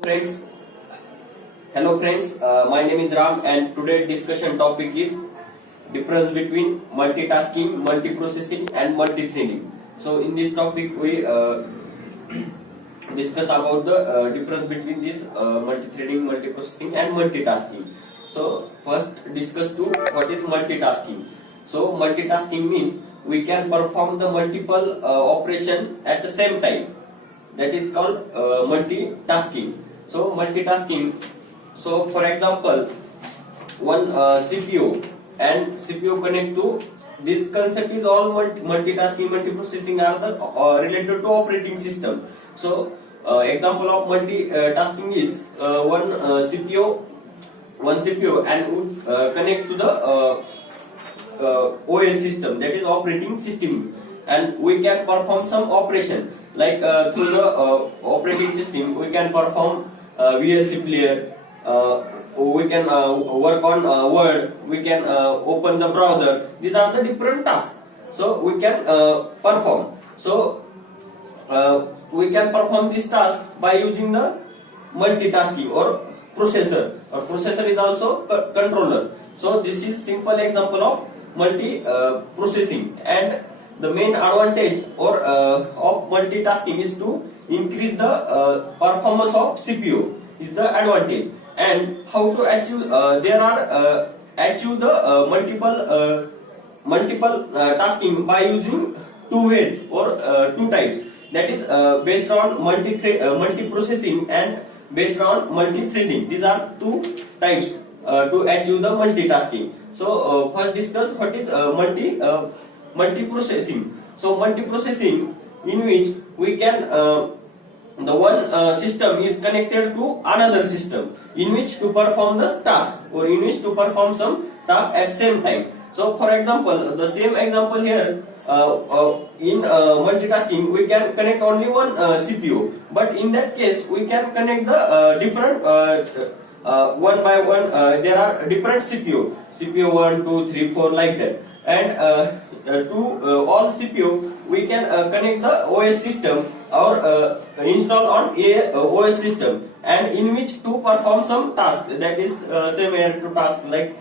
Friends, hello friends. My name is Ram, and today discussion topic is difference between multitasking, multiprocessing, and multithreading. So in this topic, we discuss about the difference between this multithreading, multiprocessing, and multitasking. So first, discuss to what is multitasking. So multitasking means we can perform the multiple operation at the same time. That is called multitasking. So multitasking. So for example, one CPU and CPU connect to this concept is all multitasking, multiprocessing are the related to operating system. So example of multitasking is one CPU and would connect to the OS system, that is operating system, and we can perform some operation like through the operating system we can perform VLC player, we can work on Word, we can open the browser. These are the different tasks, so we can perform. So we can perform this task by using the multitasking or processor. Or processor is also controller. So this is simple example of multi-processing, and the main advantage or of multitasking is to increase the performance of CPU is the advantage. And how to achieve? There are achieve the multiple tasking by using two ways or two types. That is based on multi-processing and based on multi-threading. These are two types to achieve the multitasking. So first discuss what is multiprocessing. So multiprocessing, in which we can the one system is connected to another system in which to perform the task or in which to perform some task at same time. So for example, the same example here, in multitasking we can connect only one CPU, but in that case we can connect the different one by one. There are different CPU 1, 2, 3, 4 like that, and to all CPU we can connect the OS system or install on a OS system, and in which to perform some task, that is same here to task like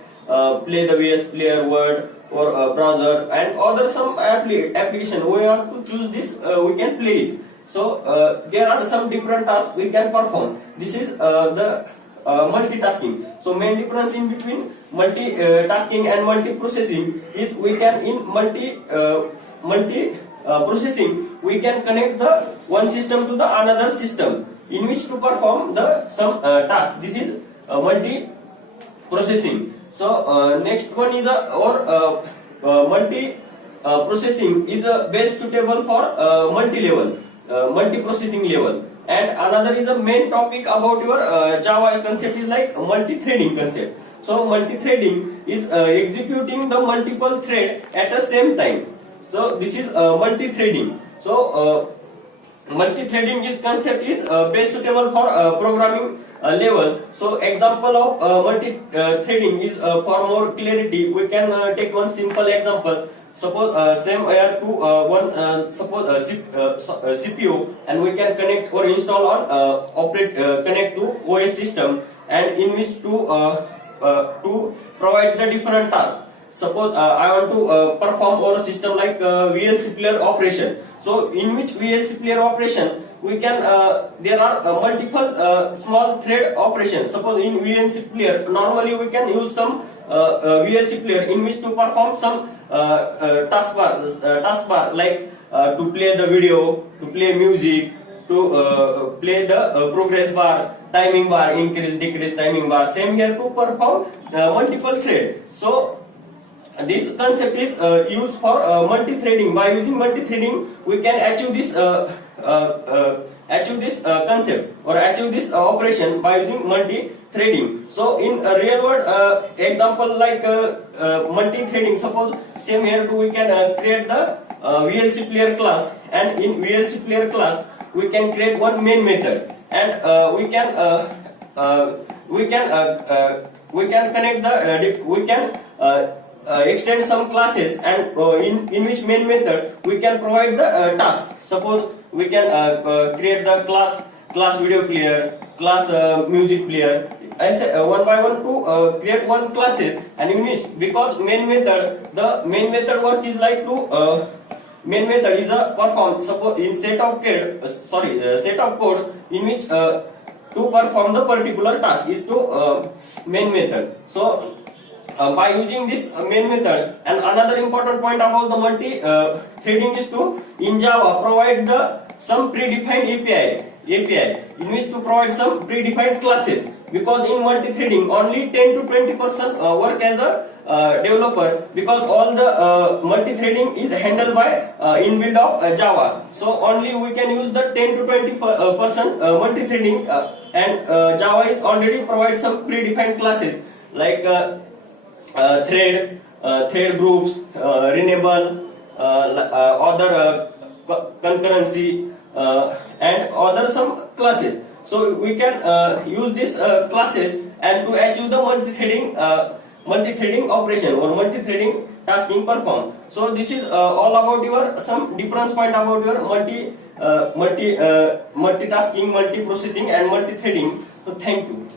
play the VS player, Word, or browser, and other some application. We have to choose this, we can play it. So there are some different tasks we can perform. This is the multitasking. So main difference in between multitasking and multiprocessing is we can in processing we can connect the one system to the another system in which to perform the some task. This is multi-processing. So next one is multi-processing is best suitable for multi-level, multi-processing level. And another is a main topic about your Java concept is like multi-threading concept. So multi-threading is executing the multiple thread at the same time. So this is multi-threading. So multi-threading is concept is best suitable for programming level. So example of multi-threading is for more clarity. We can take one simple example. Suppose same here to one CPU, and we can connect or install on connect to OS system, and in which to provide the different tasks. Suppose I want to perform our system like VLC player operation. So in which VLC player operation we can there are multiple small thread operations. Suppose in VLC player normally we can use some VLC player in which to perform some taskbar like to play the video, to play music, to play the progress bar, timing bar, increase decrease timing bar. Same here to perform multiple thread. So this concept is used for multi-threading. By using multi-threading, we can achieve this concept or achieve this operation by using multi-threading. So in a real world example like multi-threading, suppose same here too we can create the VLC player class, and in VLC player class we can create one main method, and we can connect the we can extend some classes, and in which main method we can provide the task. Suppose we can create the class video player, class music player. ऐसे one by one to create one classes, and in which, because main method work is like to main method is a perform, suppose in set of code in which to perform the particular task is to main method. So by using this main method, and another important point about the multi threading is to, in Java, provide the some predefined API in which to provide some predefined classes, because in multi-threading only 10 to 20% work as a developer, because all the multi-threading is handled by inbuilt of Java. So only we can use the 10 to 20% multi-threading, and Java is already provide some predefined classes like thread groups, renewable, other concurrency, and other some classes. So we can use these classes and to achieve the multi-threading operation or multi-threading tasking perform. So this is all about your some difference point about your multitasking, multi-processing, and multi-threading. So thank you.